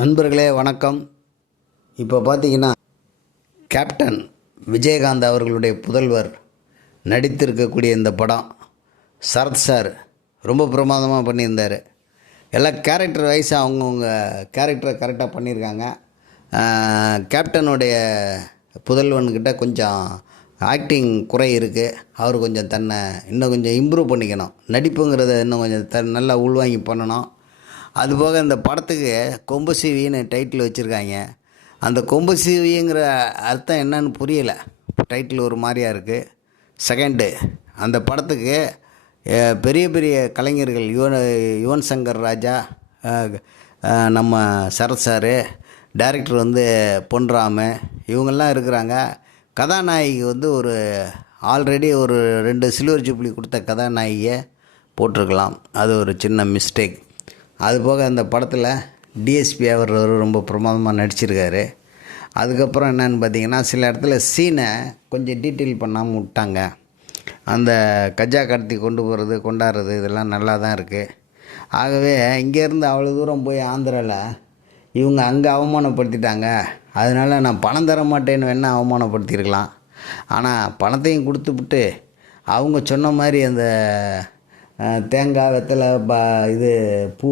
நண்பர்களே வணக்கம். இப்போ பார்த்தீங்கன்னா கேப்டன் விஜயகாந்த் அவர்களுடைய புதல்வர் நடித்திருக்கக்கூடிய இந்த படம் சரத் சார் ரொம்ப பிரமாதமாக பண்ணியிருந்தார். எல்லாம் கேரக்டர் வைஸாக அவங்கவுங்க கேரக்டரை கரெக்டாக பண்ணியிருக்காங்க. கேப்டனுடைய புதல்வன்கிட்ட கொஞ்சம் ஆக்டிங் குறை இருக்குது அவர் கொஞ்சம் தன்னை இன்னும் கொஞ்சம் இம்ப்ரூவ் பண்ணிக்கணும். நடிப்புங்கிறத இன்னும் கொஞ்சம் த நல்லா உள்வாங்கி பண்ணணும். அதுபோக இந்த படத்துக்கு கொம்பு சீவின்னு டைட்டில் வச்சுருக்காங்க. அந்த கொம்பு சீவிங்கிற அர்த்தம் என்னன்னு புரியலை. டைட்டில் ஒரு மாதிரியா இருக்குது செகண்டு அந்த படத்துக்கு பெரிய பெரிய கலைஞர்கள் யுவன் யுவன் சங்கர் ராஜா நம்ம சரத் சார் டைரக்டர் வந்து பொன்ராமு இவங்கெல்லாம் இருக்கிறாங்க. கதாநாயகி வந்து ஒரு ஆல்ரெடி ஒரு ரெண்டு சில்வர் ஜூப்ளி கொடுத்த கதாநாயகியை போட்டிருக்கலாம். அது ஒரு சின்ன மிஸ்டேக் அது போக அந்த படத்தில் டிஎஸ்பி அவர் ரொம்ப பிரமாதமாக நடிச்சிருக்காரு. அதுக்கப்புறம் என்னென்னு பார்த்தீங்கன்னா சில இடத்துல சீனை கொஞ்சம் டீட்டெயில் பண்ணாமல் விட்டாங்க. அந்த கஜா கடத்தி கொண்டு போகிறது கொண்டாடுறது இதெல்லாம் நல்லா தான் இருக்குது ஆகவே இங்கேருந்து அவ்வளோ தூரம் போய் ஆந்திராவில் இவங்க அங்கே அவமானப்படுத்திட்டாங்க. அதனால் நான் பணம் தர மாட்டேன்னு வேணால் அவமானப்படுத்தியிருக்கலாம். ஆனால் பணத்தையும் கொடுத்துவிட்டு அவங்க சொன்ன மாதிரி அந்த தேங்காய் வெத்தலை ப இது பூ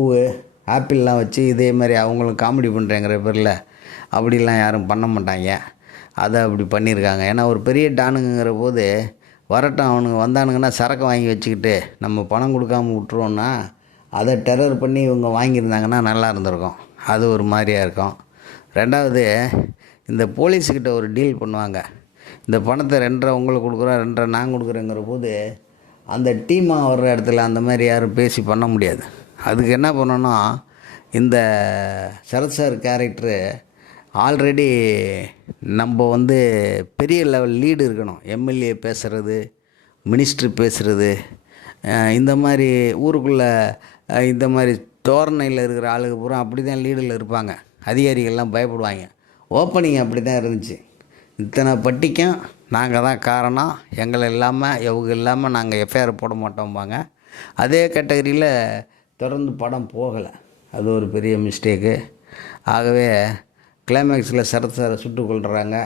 ஆப்பிள்லாம் வச்சு இதே மாதிரி அவங்களும் காமெடி பண்ணுறேங்கிற பேரில் அப்படிலாம் யாரும் பண்ண மாட்டாங்க. அதை அப்படி பண்ணியிருக்காங்க. ஏன்னா ஒரு பெரிய டானுங்கிற போது வரட்டும் அவனுங்க வந்தானுங்கன்னா சரக்கு வாங்கி வச்சுக்கிட்டு நம்ம பணம் கொடுக்காம விட்டுருவோன்னா அதை டெரர் பண்ணி இவங்க வாங்கியிருந்தாங்கன்னா நல்லா இருந்திருக்கும். அது ஒரு மாதிரியாக இருக்கும். ரெண்டாவது இந்த போலீஸுக்கிட்ட ஒரு டீல் பண்ணுவாங்க. இந்த பணத்தை ரெண்டரை உங்களுக்கு கொடுக்குறோம் ரெண்டரை நான் கொடுக்குறேங்கிற போது அந்த டீமாக வர்ற இடத்துல அந்த மாதிரி யாரும் பேசி பண்ண முடியாது. அதுக்கு என்ன பண்ணணும் இந்த சரத் சார் கேரக்டரு ஆல்ரெடி நம்ம வந்து பெரிய லெவல் லீடு இருக்கணும். எம்எல்ஏ பேசுகிறது மினிஸ்டர் பேசுகிறது இந்த மாதிரி ஊருக்குள்ளே இந்த மாதிரி தோரணையில் இருக்கிற ஆளுங்க பூரா அப்படி தான் லீடில் இருப்பாங்க. அதிகாரிகள்லாம் பயப்படுவாங்க. ஓப்பனிங் அப்படி தான் இருந்துச்சு. இத்தனை பட்டிக்கும் நாங்கள் தான் காரணம். எங்களை இல்லாமல் இவங்க இல்லாமல் நாங்கள் எஃப்ஐஆர் போட மாட்டோம்பாங்க. அதே கேட்டகரியில் தொடர்ந்து படம் போகலை. அது ஒரு பெரிய மிஸ்டேக்கு ஆகவே கிளைமேக்ஸில் சரத் சாரை சுட்டு கொள்கிறாங்க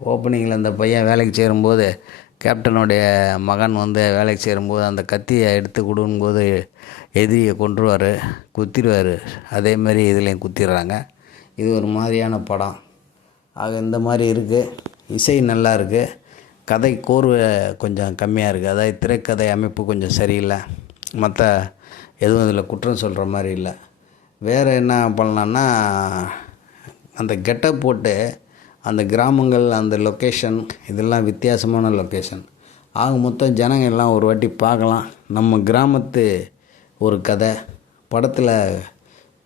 ஓப்பனிங்கில் அந்த பையன் வேலைக்கு சேரும்போது கேப்டனுடைய மகன் வந்து வேலைக்கு சேரும்போது அந்த கத்தியை எடுத்து கொடுங்கும்போது எதிரியை கொன்றுவார் குத்திடுவார் அதே மாதிரி இதுலேயும் குத்திடுறாங்க. இது ஒரு மாதிரியான படம். ஆக இந்த மாதிரி இருக்குது இசை நல்லா இருக்குது கதை கோர்வை கொஞ்சம் கம்மியாக இருக்குது அதாவது திரைக்கதை அமைப்பு கொஞ்சம் சரியில்லை. மற்ற எதுவும் இதில் குற்றம் சொல்கிற மாதிரி இல்லை. வேறு என்ன பண்ணலான்னா அந்த கெட்டப் போட்டு அந்த கிராமங்கள் அந்த லொக்கேஷன் இதெல்லாம் வித்தியாசமான லொக்கேஷன் ஆக மொத்தம் ஜனங்க எல்லாம் ஒரு வாட்டி பார்க்கலாம். நம்ம கிராமத்து ஒரு கதை. படத்தில்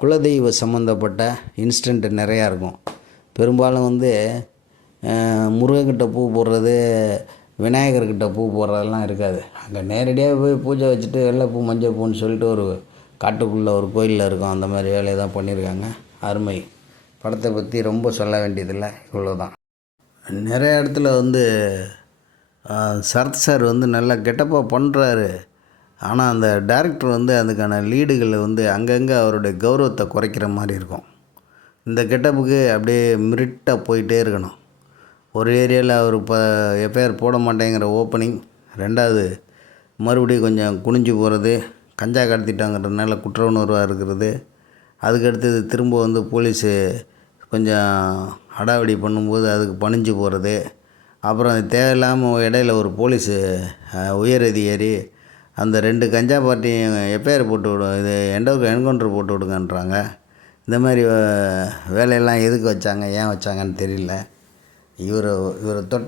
குலதெய்வ சம்மந்தப்பட்ட இன்ஸ்டன்ட் நிறையா இருக்கும். பெரும்பாலும் வந்து முருகன்கிட்ட பூ போடுறது விநாயகர்கிட்ட பூ போடுறதெல்லாம் இருக்காது. அங்கே நேரடியாக போய் பூஜை வச்சுட்டு வெள்ளை பூ மஞ்சள் பூன்னு சொல்லிட்டு ஒரு காட்டுக்குள்ளே ஒரு கோயிலில் இருக்கும். அந்த மாதிரி வேலையை தான் பண்ணியிருக்காங்க. அருமை. படத்தை பற்றி ரொம்ப சொல்ல வேண்டியதில்லை. இவ்வளோ தான் நிறைய இடத்துல வந்து சரத் சார் வந்து நல்லா கெட்டப்பாக பண்ணுறாரு ஆனால் அந்த டேரக்டர் வந்து அதுக்கான லீடுகளை வந்து அங்கங்கே அவருடைய கௌரவத்தை குறைக்கிற மாதிரி இருக்கும். இந்த கெட்டப்புக்கு அப்படியே மிரிட்டாக போயிட்டே இருக்கணும். ஒரு ஏரியாவில் அவர் இப்போ எஃப்ஐஆர் போட மாட்டேங்கிற ஓப்பனிங் ரெண்டாவது மறுபடியும் கொஞ்சம் குனிஞ்சு போகிறது கஞ்சா கடத்திட்டாங்கிறதுனால குற்ற உணர்வாக இருக்கிறது அதுக்கடுத்தது திரும்ப வந்து போலீஸு கொஞ்சம் அடாவடி பண்ணும்போது அதுக்கு பணிஞ்சு போகிறது அப்புறம் அது தேவையில்லாமல் இடையில ஒரு போலீஸு உயர் அதிகாரி அந்த ரெண்டு கஞ்சா பார்ட்டியும் எஃப்ஐஆர் போட்டு விடும் இது எண்டோக்கு என்கவுண்டர் போட்டு விடுங்கன்றாங்க. இந்த மாதிரி வேலையெல்லாம் எதுக்கு வச்சாங்க ஏன் வச்சாங்கன்னு தெரியல. இவரை இவரை தொட்